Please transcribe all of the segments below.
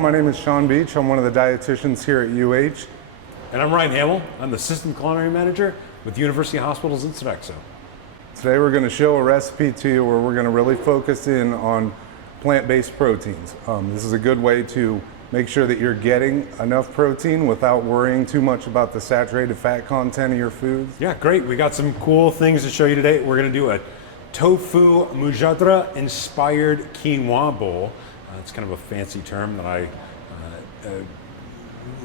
my name is Sean Beach. I'm one of the dietitians here at UH. And I'm Ryan Hamel. I'm the Assistant Culinary Manager with University Hospitals in Sodexo. Today we're going to show a recipe to you where we're going to really focus in on plant-based proteins. This is a good way to make sure that you're getting enough protein without worrying too much about the saturated fat content of your foods. Yeah, great. We got some cool things to show you today. We're going to do a tofu mujadra inspired quinoa bowl. It's kind of a fancy term that a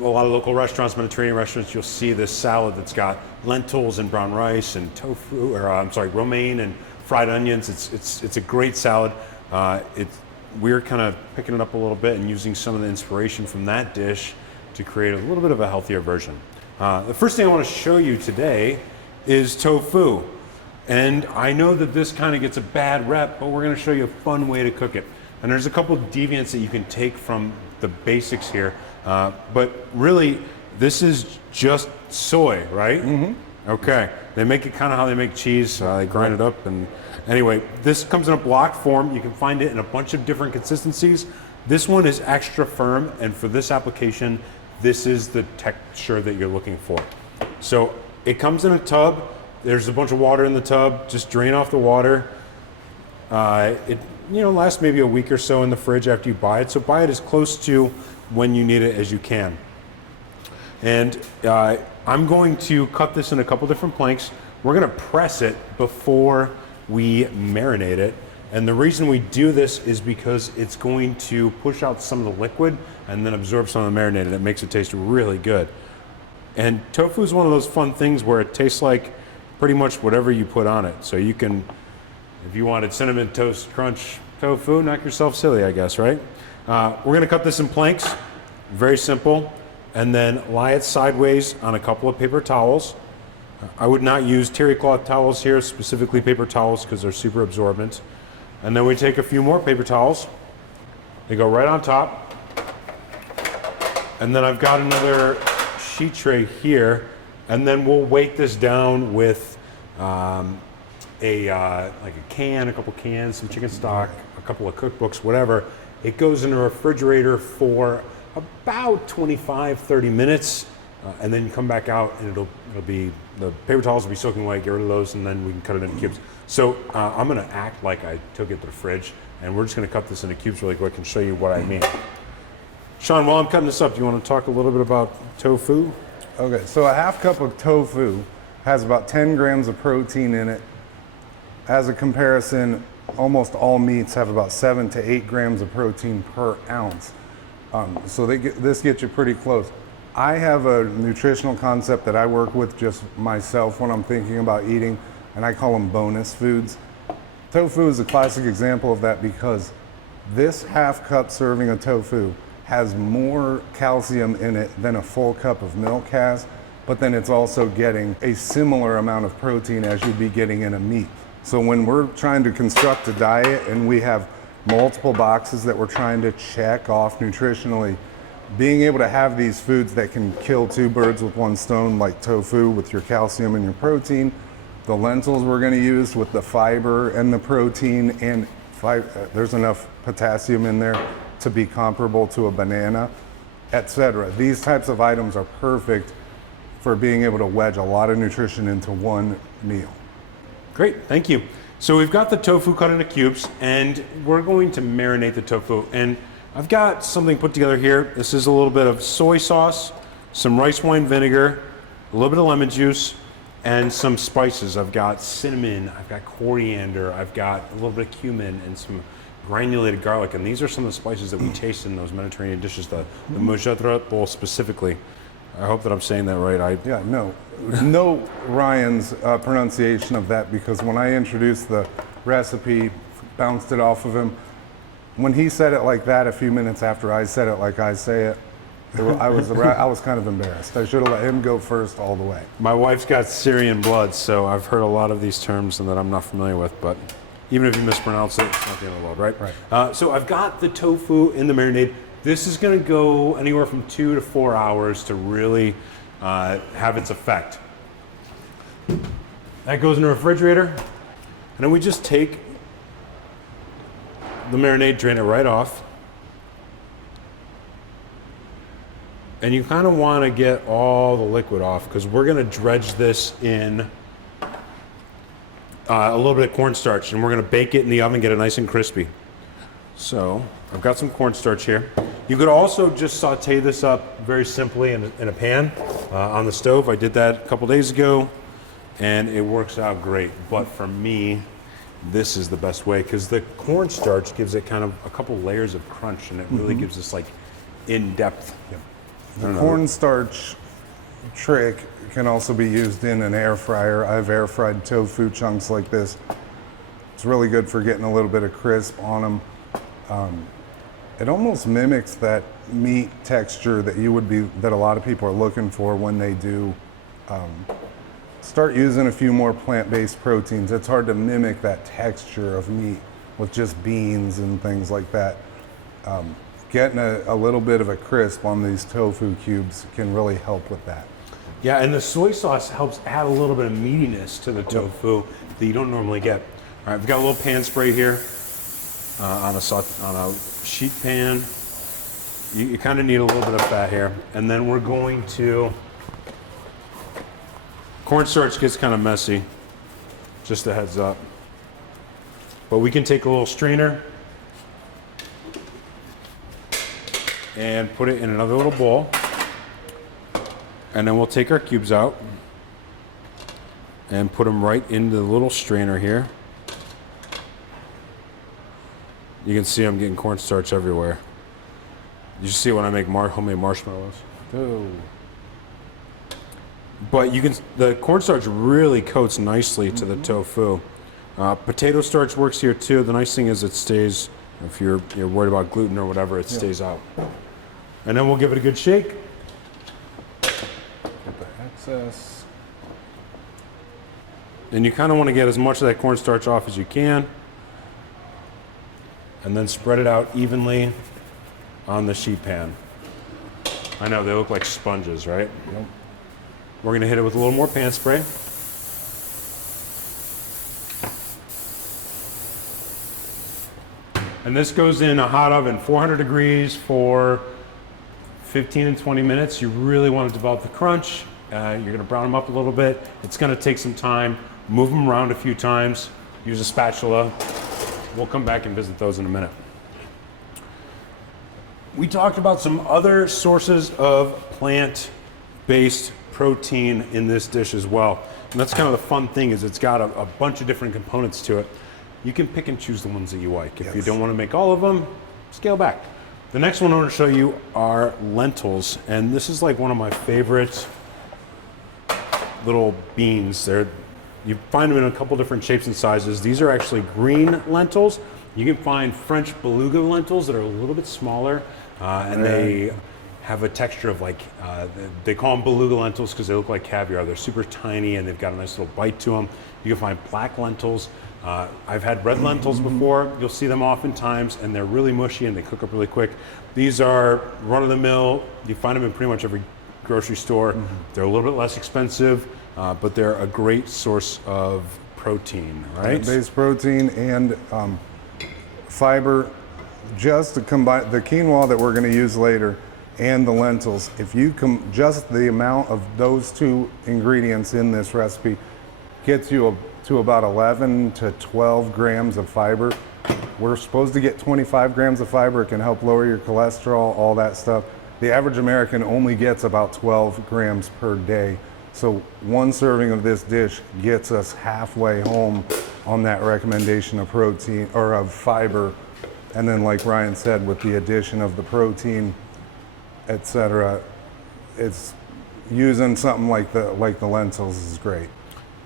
lot of local restaurants, Mediterranean restaurants, you'll see this salad that's got lentils and brown rice and tofu, or romaine and fried onions. It's a great salad. We're kind of picking it up a little bit and using some of the inspiration from that dish to create a little bit of a healthier version. The first thing I want to show you today is tofu. And I know that this kind of gets a bad rep, but we're going to show you a fun way to cook it. And there's a couple of deviants that you can take from the basics here. But really, this is just soy, right? Mm-hmm. Okay. They make it kind of how they make cheese. They grind it up. And anyway, this comes in a block form. You can find it in a bunch of different consistencies. This one is extra firm. And for this application, this is the texture that you're looking for. So it comes in a tub. There's a bunch of water in the tub. Just drain off the water. It lasts maybe a week or so in the fridge after you buy it. So buy it as close to when you need it as you can. And I'm going to cut this in a couple different planks. We're going to press it before we marinate it. And the reason we do this is because it's going to push out some of the liquid and then absorb some of the marinade, and it makes it taste really good. And tofu is one of those fun things where it tastes like pretty much whatever you put on it. So you can, if you wanted cinnamon toast crunch tofu, knock yourself silly, I guess, right? We're gonna cut this in planks, very simple, and then lie it sideways on a couple of paper towels. I would not use terry cloth towels here, specifically paper towels, because they're super absorbent. And then we take a few more paper towels. They go right on top. And then I've got another sheet tray here. And then we'll weight this down with like a can, a couple cans, some chicken stock, a couple of cookbooks, whatever. It goes in the refrigerator for about 25-30 minutes, and then you come back out and it'll be, the paper towels will be soaking wet, get rid of those, and then we can cut it into cubes. So I'm gonna act like I took it to the fridge, and we're just gonna cut this into cubes really quick and show you what I mean. Sean, while I'm cutting this up, do you wanna talk a little bit about tofu? Okay, so a half cup of tofu has about 10 grams of protein in it. As a comparison, almost all meats have about 7 to 8 grams of protein per ounce. So this gets you pretty close. I have a nutritional concept that I work with just myself when I'm thinking about eating, and I call them bonus foods. Tofu is a classic example of that because this half cup serving of tofu has more calcium in it than a full cup of milk has, but then it's also getting a similar amount of protein as you'd be getting in a meat. So when we're trying to construct a diet and we have multiple boxes that we're trying to check off nutritionally, being able to have these foods that can kill two birds with one stone, like tofu with your calcium and your protein, the lentils we're gonna use with the fiber and the protein, and there's enough potassium in there to be comparable to a banana, etc. These types of items are perfect for being able to wedge a lot of nutrition into one meal. Great, thank you. So we've got the tofu cut into cubes, and we're going to marinate the tofu. And I've got something put together here. This is a little bit of soy sauce, some rice wine vinegar, a little bit of lemon juice, and some spices. I've got cinnamon, I've got coriander, I've got a little bit of cumin, and some granulated garlic. And these are some of the spices that we taste in those Mediterranean dishes, the mujadra bowl specifically. I hope that I'm saying that right. No Ryan's pronunciation of that, because when I introduced the recipe, bounced it off of him, when he said it like that a few minutes after I said it like I say it, I was kind of embarrassed. I should have let him go first all the way. My wife's got Syrian blood, so I've heard a lot of these terms and that I'm not familiar with, but even if you mispronounce it, it's not the end of the world, right? Right. So I've got the tofu in the marinade. This is gonna go anywhere from 2 to 4 hours to really have its effect. That goes in the refrigerator, and then we just take the marinade, drain it right off. And you kind of want to get all the liquid off because we're going to dredge this in a little bit of cornstarch, and we're going to bake it in the oven, get it nice and crispy. So I've got some cornstarch here. You could also just saute this up very simply in a pan on the stove. I did that a couple days ago, and it works out great. But for me, this is the best way because the cornstarch gives it kind of a couple layers of crunch, and it really gives this like in-depth. Yep. The cornstarch trick can also be used in an air fryer. I've air fried tofu chunks like this. It's really good for getting a little bit of crisp on them. It almost mimics that meat texture that that a lot of people are looking for when they do start using a few more plant-based proteins. It's hard to mimic that texture of meat with just beans and things like that. Getting a little bit of a crisp on these tofu cubes can really help with that. Yeah, and the soy sauce helps add a little bit of meatiness to the tofu that you don't normally get. All right, we've got a little pan spray here on a sheet pan. You kind of need a little bit of fat here. And then we're going to, cornstarch gets kind of messy, just a heads up. But we can take a little strainer and put it in another little bowl. And then we'll take our cubes out and put them right into the little strainer here. You can see I'm getting cornstarch everywhere. You should see when I make homemade marshmallows. Oh. But the cornstarch really coats nicely to the tofu. Potato starch works here too. The nice thing is it stays, if you're worried about gluten or whatever, it stays out. And then we'll give it a good shake. Get the excess. And you kind of want to get as much of that cornstarch off as you can. And then spread it out evenly on the sheet pan. I know, they look like sponges, right? Yep. We're going to hit it with a little more pan spray. And this goes in a hot oven, 400 degrees for 15 and 20 minutes. You really want to develop the crunch. You're going to brown them up a little bit. It's going to take some time. Move them around a few times. Use a spatula. We'll come back and visit those in a minute. We talked about some other sources of plant-based protein in this dish as well. And that's kind of the fun thing, is it's got a bunch of different components to it. You can pick and choose the ones that you like. If you don't want to make all of them, scale back. The next one I want to show you are lentils. And this is like one of my favorite little beans. You find them in a couple different shapes and sizes. These are actually green lentils. You can find French beluga lentils that are a little bit smaller, and they have a texture of like, they call them beluga lentils because they look like caviar. They're super tiny and they've got a nice little bite to them. You can find black lentils. I've had red lentils before. You'll see them oftentimes, and they're really mushy and they cook up really quick. These are run-of-the-mill. You find them in pretty much every grocery store. They're a little bit less expensive. But they're a great source of protein, right? Plant-based protein and fiber. Just to combine the quinoa that we're going to use later and the lentils, if you just the amount of those two ingredients in this recipe gets you to about 11 to 12 grams of fiber. We're supposed to get 25 grams of fiber. It can help lower your cholesterol, all that stuff. The average American only gets about 12 grams per day. So one serving of this dish gets us halfway home on that recommendation of protein or of fiber. And then like Ryan said, with the addition of the protein, etc., it's using something like the lentils is great.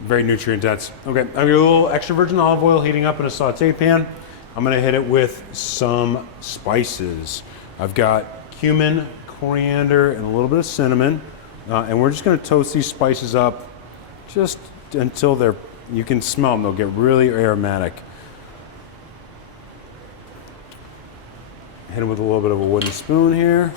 Very nutrient dense. Okay, I've got a little extra virgin olive oil heating up in a saute pan. I'm gonna hit it with some spices. I've got cumin, coriander, and a little bit of cinnamon. And we're just going to toast these spices up just until you can smell them. They'll get really aromatic. Hit them with a little bit of a wooden spoon here.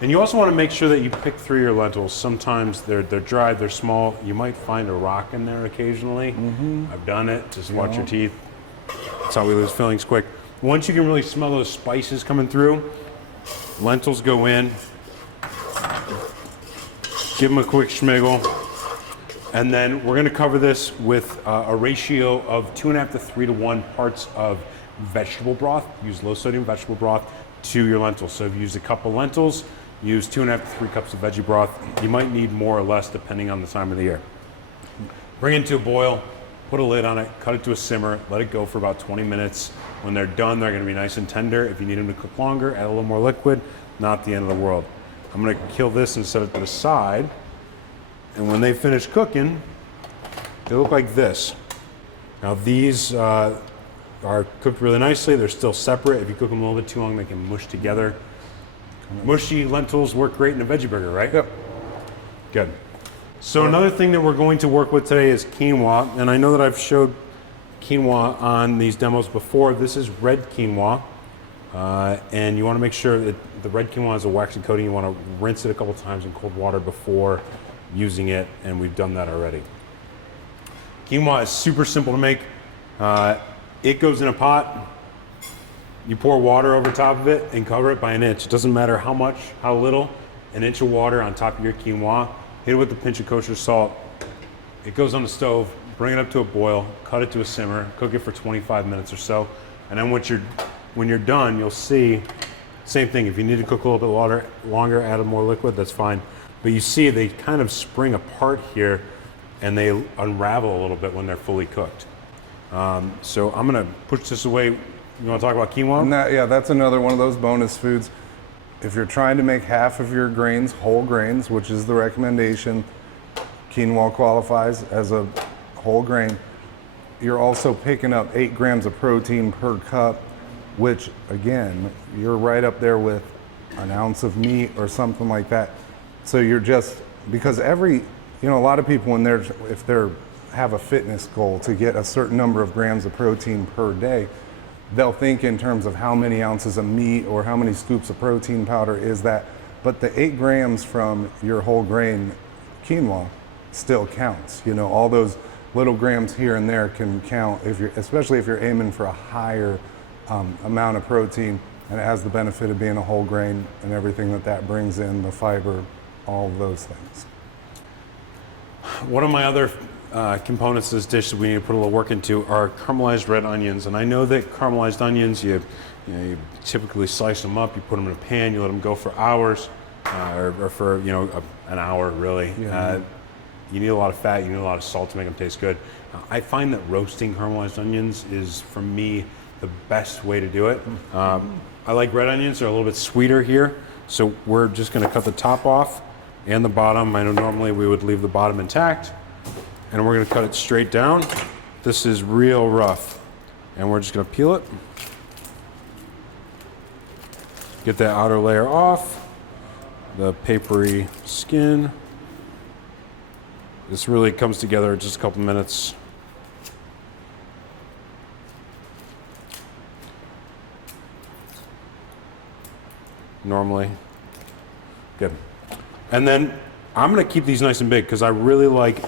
And you also want to make sure that you pick through your lentils. Sometimes they're dry, they're small. You might find a rock in there occasionally. I've done it. Just watch your teeth. That's how we lose fillings quick. Once you can really smell those spices coming through, lentils go in. Give them a quick schmiggle. And then we're gonna cover this with a ratio of 2.5 to 3 to 1 parts of vegetable broth. Use low sodium vegetable broth to your lentils. So if you use a cup of lentils, use 2.5 to 3 cups of veggie broth. You might need more or less depending on the time of the year. Bring it to a boil, put a lid on it, cut it to a simmer, let it go for about 20 minutes. When they're done, they're gonna be nice and tender. If you need them to cook longer, add a little more liquid, not the end of the world. I'm gonna kill this and set it to the side. And when they finish cooking, they look like this. Now these are cooked really nicely. They're still separate. If you cook them a little bit too long, they can mush together. Mushy lentils work great in a veggie burger, right? Yep. Good. So another thing that we're going to work with today is quinoa. And I know that I've showed quinoa on these demos before. This is red quinoa. And you want to make sure that the red quinoa has a waxy coating. You want to rinse it a couple times in cold water before using it, and we've done that already. Quinoa is super simple to make. It goes in a pot. You pour water over top of it and cover it by 1 inch. It doesn't matter how much, how little, 1 inch of water on top of your quinoa. Hit it with a pinch of kosher salt. It goes on the stove, bring it up to a boil, cut it to a simmer, cook it for 25 minutes or so. And then when you're done, you'll see, same thing. If you need to cook a little bit longer, add more liquid, that's fine. But you see they kind of spring apart here and they unravel a little bit when they're fully cooked. So I'm gonna push this away. You wanna talk about quinoa? And that's another one of those bonus foods. If you're trying to make half of your grains whole grains, which is the recommendation, quinoa qualifies as a whole grain. You're also picking up 8 grams of protein per cup, which again, you're right up there with an ounce of meat or something like that. So you're just, because a lot of people if they're have a fitness goal to get a certain number of grams of protein per day, they'll think in terms of how many ounces of meat or how many scoops of protein powder is that. But the 8 grams from your whole grain quinoa still counts. All those little grams here and there can count, especially if you're aiming for a higher amount of protein, and it has the benefit of being a whole grain and everything that brings in, the fiber, all of those things. One of my other components to this dish that we need to put a little work into are caramelized red onions. And I know that caramelized onions, you typically slice them up, you put them in a pan, you let them go for hours, or for an hour really. Yeah. You need a lot of fat, you need a lot of salt to make them taste good. I find that roasting caramelized onions is, for me, the best way to do it. I like red onions, they're a little bit sweeter here. So we're just gonna cut the top off and the bottom. I know normally we would leave the bottom intact, and we're gonna cut it straight down. This is real rough. And we're just gonna peel it. Get that outer layer off, the papery skin. This really comes together in just a couple minutes. Normally. Good. And then I'm gonna keep these nice and big because I really like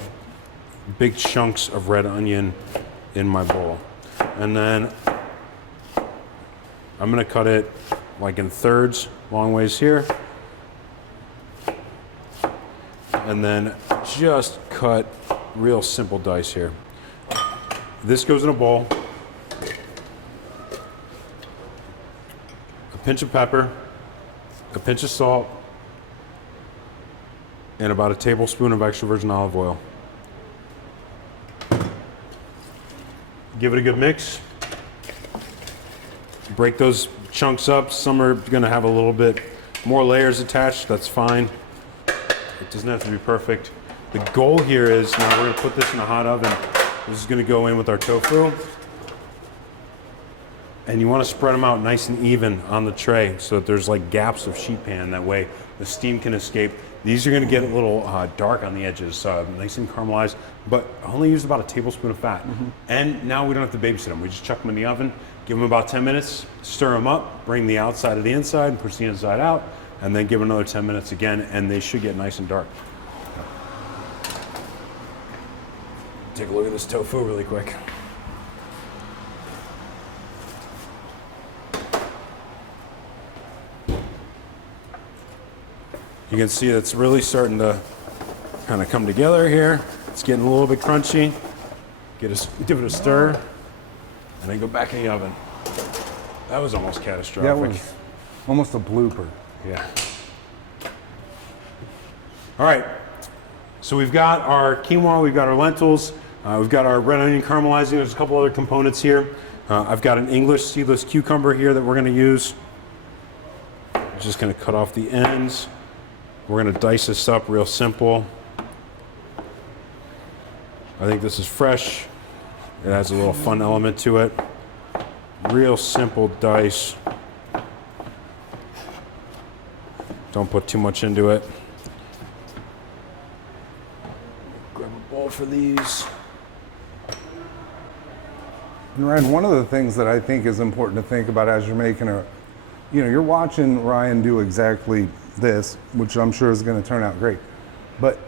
big chunks of red onion in my bowl. And then I'm gonna cut it like in thirds, long ways here. And then just cut real simple dice here. This goes in a bowl. A pinch of pepper, a pinch of salt, and about a tablespoon of extra virgin olive oil. Give it a good mix. Break those chunks up. Some are gonna have a little bit more layers attached, that's fine. It doesn't have to be perfect. The goal here is, now we're gonna put this in a hot oven. This is gonna go in with our tofu. And you wanna spread them out nice and even on the tray so that there's like gaps of sheet pan. That way the steam can escape. These are gonna get a little dark on the edges, nice and caramelized, but I only use about a tablespoon of fat. And now we don't have to babysit them. We just chuck them in the oven, give them about 10 minutes, stir them up, bring the outside to the inside, and push the inside out, and then give another 10 minutes again, and they should get nice and dark. Take a look at this tofu really quick. You can see it's really starting to kind of come together here. It's getting a little bit crunchy. Give it a stir, and then go back in the oven. That was almost catastrophic. That was almost a blooper. Yeah. All right. So we've got our quinoa, we've got our lentils, we've got our red onion caramelizing. There's a couple other components here. I've got an English seedless cucumber here that we're going to use. Just going to cut off the ends. We're going to dice this up real simple. I think this is fresh. It has a little fun element to it. Real simple dice. Don't put too much into it. Grab a bowl for these. And Ryan, one of the things that I think is important to think about as you're making you're watching Ryan do exactly this, which I'm sure is going to turn out great. But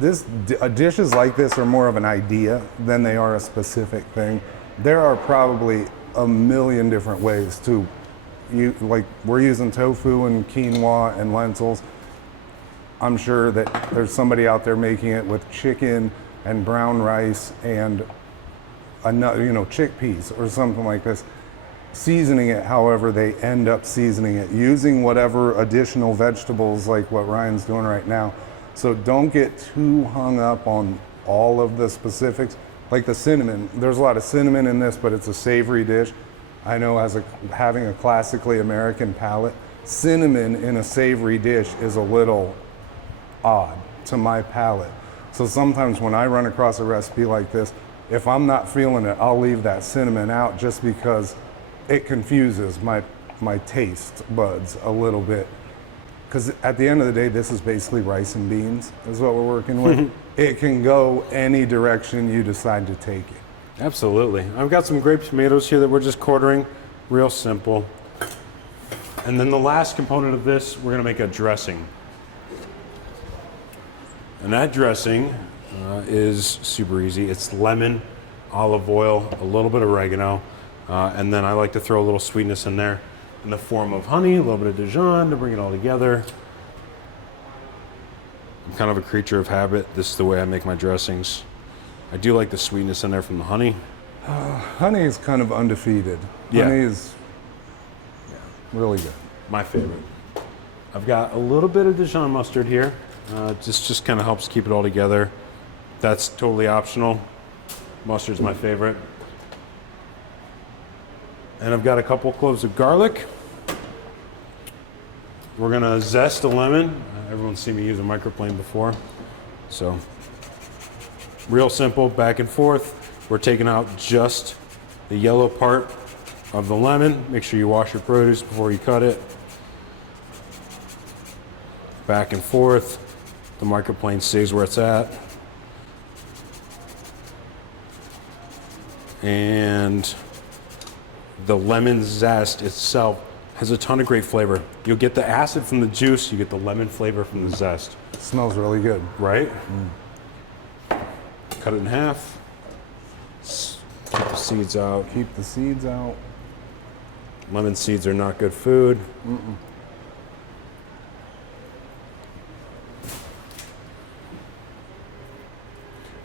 dishes like this are more of an idea than they are a specific thing. There are probably a million different ways to, like we're using tofu and quinoa and lentils. I'm sure that there's somebody out there making it with chicken and brown rice and chickpeas or something like this. Seasoning it however they end up seasoning it, using whatever additional vegetables like what Ryan's doing right now. So don't get too hung up on all of the specifics. Like the cinnamon, there's a lot of cinnamon in this, but it's a savory dish. I know having a classically American palate, cinnamon in a savory dish is a little odd to my palate. So sometimes when I run across a recipe like this, if I'm not feeling it, I'll leave that cinnamon out just because it confuses my taste buds a little bit. Because at the end of the day, this is basically rice and beans is what we're working with. It can go any direction you decide to take it. Absolutely. I've got some grape tomatoes here that we're just quartering, real simple. And then the last component of this, we're going to make a dressing. And that dressing is super easy. It's lemon, olive oil, a little bit of oregano, and then I like to throw a little sweetness in there in the form of honey, a little bit of Dijon to bring it all together. I'm kind of a creature of habit. This is the way I make my dressings. I do like the sweetness in there from the honey. Honey is kind of undefeated. Yeah. Honey is really good. My favorite. I've got a little bit of Dijon mustard here. Just kind of helps keep it all together. That's totally optional. Mustard's my favorite. And I've got a couple cloves of garlic. We're gonna zest a lemon. Everyone's seen me use a microplane before. So, real simple, back and forth. We're taking out just the yellow part of the lemon. Make sure you wash your produce before you cut it. Back and forth. The microplane stays where it's at. And the lemon zest itself has a ton of great flavor. You'll get the acid from the juice, you get the lemon flavor from the zest. It smells really good. Right? Cut it in half. Keep the seeds out. Keep the seeds out. Lemon seeds are not good food.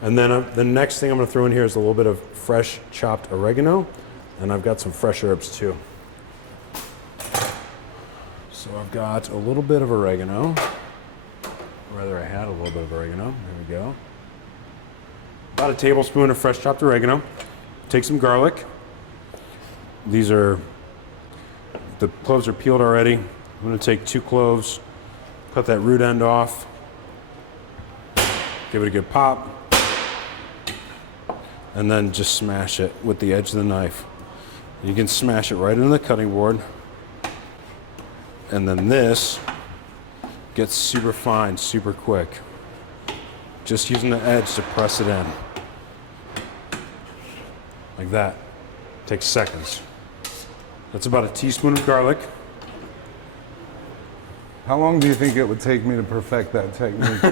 And then the next thing I'm going to throw in here is a little bit of fresh chopped oregano, and I've got some fresh herbs too. So I've got a little bit of oregano. Rather, I had a little bit of oregano. There we go. About a tablespoon of fresh chopped oregano. Take some garlic. The cloves are peeled already. I'm going to take 2 cloves, cut that root end off, give it a good pop, and then just smash it with the edge of the knife. You can smash it right into the cutting board. And then this gets super fine, super quick. Just using the edge to press it in. Like that. Takes seconds. That's about a teaspoon of garlic. How long do you think it would take me to perfect that technique?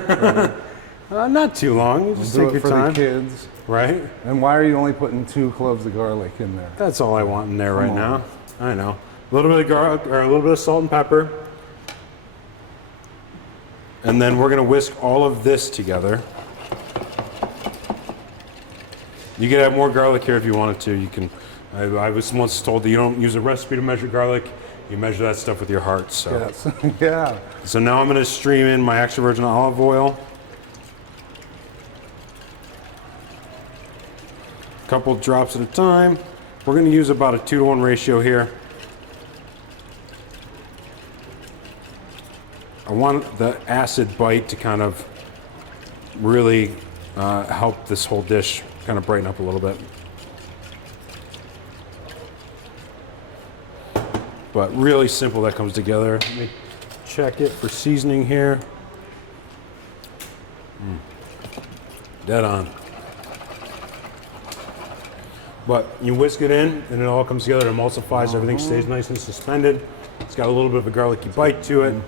Not too long. You just Do take it your for time. the kids. Right? And why are you only putting 2 cloves of garlic in there? That's all I want in there right on. now. I know. A little bit of garlic, or a little bit of salt and pepper. And then we're gonna whisk all of this together. You could add more garlic here if you wanted to. You can. I was once told that you don't use a recipe to measure garlic. You measure that stuff with your heart. So. Yes. Yeah. So now I'm gonna stream in my extra virgin olive oil. A couple drops at a time. We're gonna use about a 2-to-1 ratio here. I want the acid bite to kind of really help this whole dish kind of brighten up a little bit. But really simple that comes together. Let me check it for seasoning here. Dead on. But you whisk it in and it all comes together, it emulsifies, everything stays nice and suspended. It's got a little bit of a garlicky bite to it.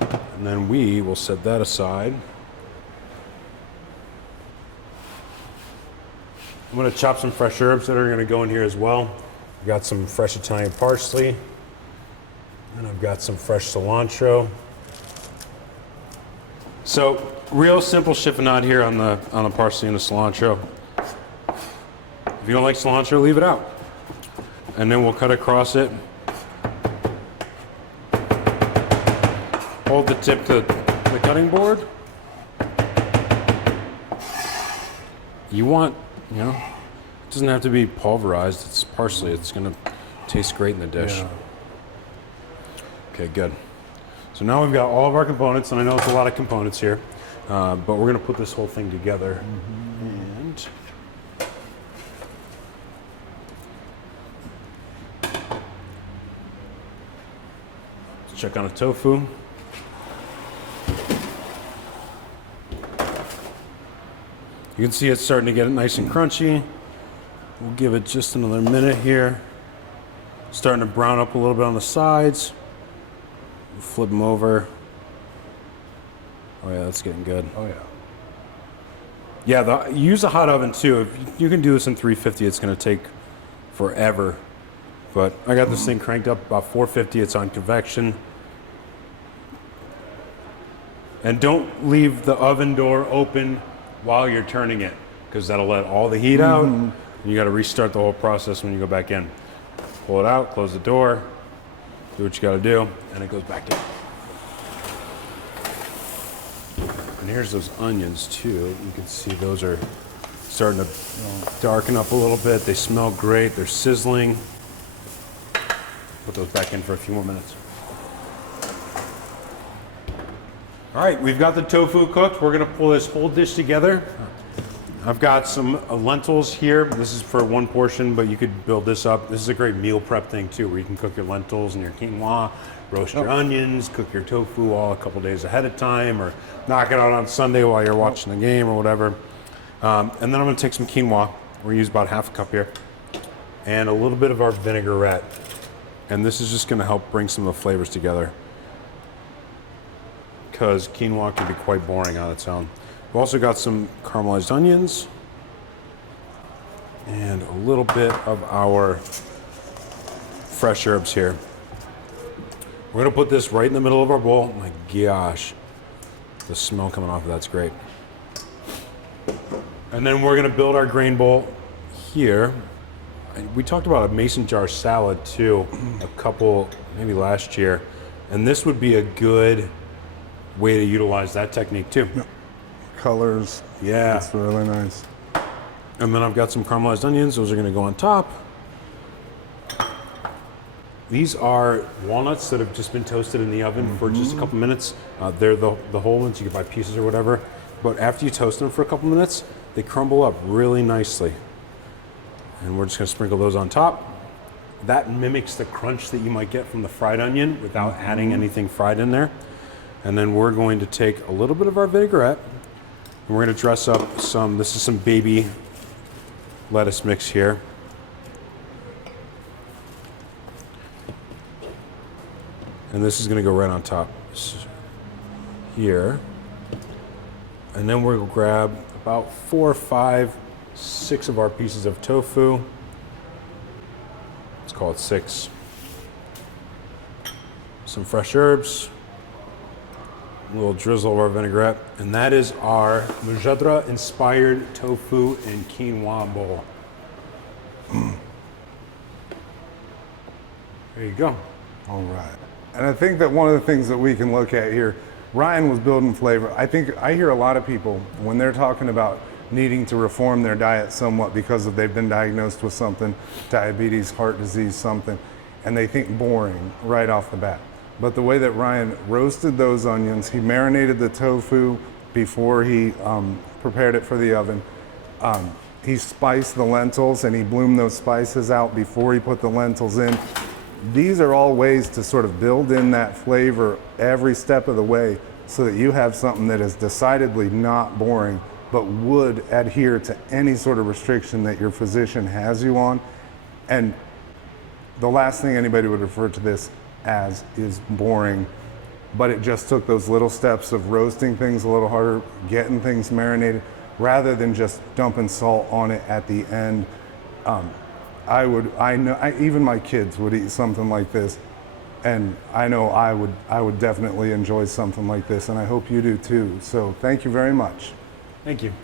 And then we will set that aside. I'm gonna chop some fresh herbs that are gonna go in here as well. I've got some fresh Italian parsley, and I've got some fresh cilantro. So, real simple chiffonade here on the parsley and the cilantro. If you don't like cilantro, leave it out. And then we'll cut across it. Hold the tip to the cutting board. You want, it doesn't have to be pulverized. It's parsley. It's going to taste great in the dish. Yeah. Okay, good. So now we've got all of our components, and I know it's a lot of components here, but we're going to put this whole thing together. And let's check on the tofu. You can see it's starting to get it nice and crunchy. We'll give it just another minute here. Starting to brown up a little bit on the sides. We'll flip them over. Oh yeah, that's getting good. Oh yeah. Yeah, use a hot oven too. If you can do this in 350, it's going to take forever. But I got this thing cranked up about 450. It's on convection. And don't leave the oven door open while you're turning it, because that'll let all the heat out. You got to restart the whole process when you go back in. Pull it out, close the door, do what you got to do, and it goes back in. And here's those onions too. You can see those are starting to darken up a little bit. They smell great. They're sizzling. Put those back in for a few more minutes. All right, we've got the tofu cooked. We're gonna pull this whole dish together. I've got some lentils here. This is for one portion, but you could build this up. This is a great meal prep thing too, where you can cook your lentils and your quinoa, roast your onions, cook your tofu all a couple days ahead of time, or knock it out on Sunday while you're watching the game or whatever. And then I'm gonna take some quinoa. We're gonna use about half a cup here, and a little bit of our vinaigrette. And this is just gonna help bring some of the flavors together, because quinoa can be quite boring on its own. We've also got some caramelized onions and a little bit of our fresh herbs here. We're gonna put this right in the middle of our bowl. My gosh, the smell coming off of that's great. And then we're gonna build our grain bowl here. We talked about a mason jar salad too, maybe last year. And this would be a good way to utilize that technique too. Yep. Colors. Yeah. It's really nice. And then I've got some caramelized onions. Those are going to go on top. These are walnuts that have just been toasted in the oven for just a couple minutes. They're the whole ones. You can buy pieces or whatever. But after you toast them for a couple minutes, they crumble up really nicely. And we're just going to sprinkle those on top. That mimics the crunch that you might get from the fried onion without adding anything fried in there. And then we're going to take a little bit of our vinaigrette, and we're going to dress up this is some baby lettuce mix here. And this is going to go right on top here. And then we'll grab about 4, 5, 6 of our pieces of tofu. Let's call it 6. Some fresh herbs. A little drizzle of our vinaigrette. And that is our Mujadra inspired tofu and quinoa bowl. There you go. All right. And I think that one of the things that we can look at here, Ryan was building flavor. I think I hear a lot of people when they're talking about needing to reform their diet somewhat because they've been diagnosed with something, diabetes, heart disease, something, and they think boring right off the bat. But the way that Ryan roasted those onions, he marinated the tofu before he prepared it for the oven. He spiced the lentils and he bloomed those spices out before he put the lentils in. These are all ways to sort of build in that flavor every step of the way so that you have something that is decidedly not boring, but would adhere to any sort of restriction that your physician has you on. And the last thing anybody would refer to this as is boring, but it just took those little steps of roasting things a little harder, getting things marinated, rather than just dumping salt on it at the end. Even my kids would eat something like this, and I know I would definitely enjoy something like this, and I hope you do too. So thank you very much. Thank you.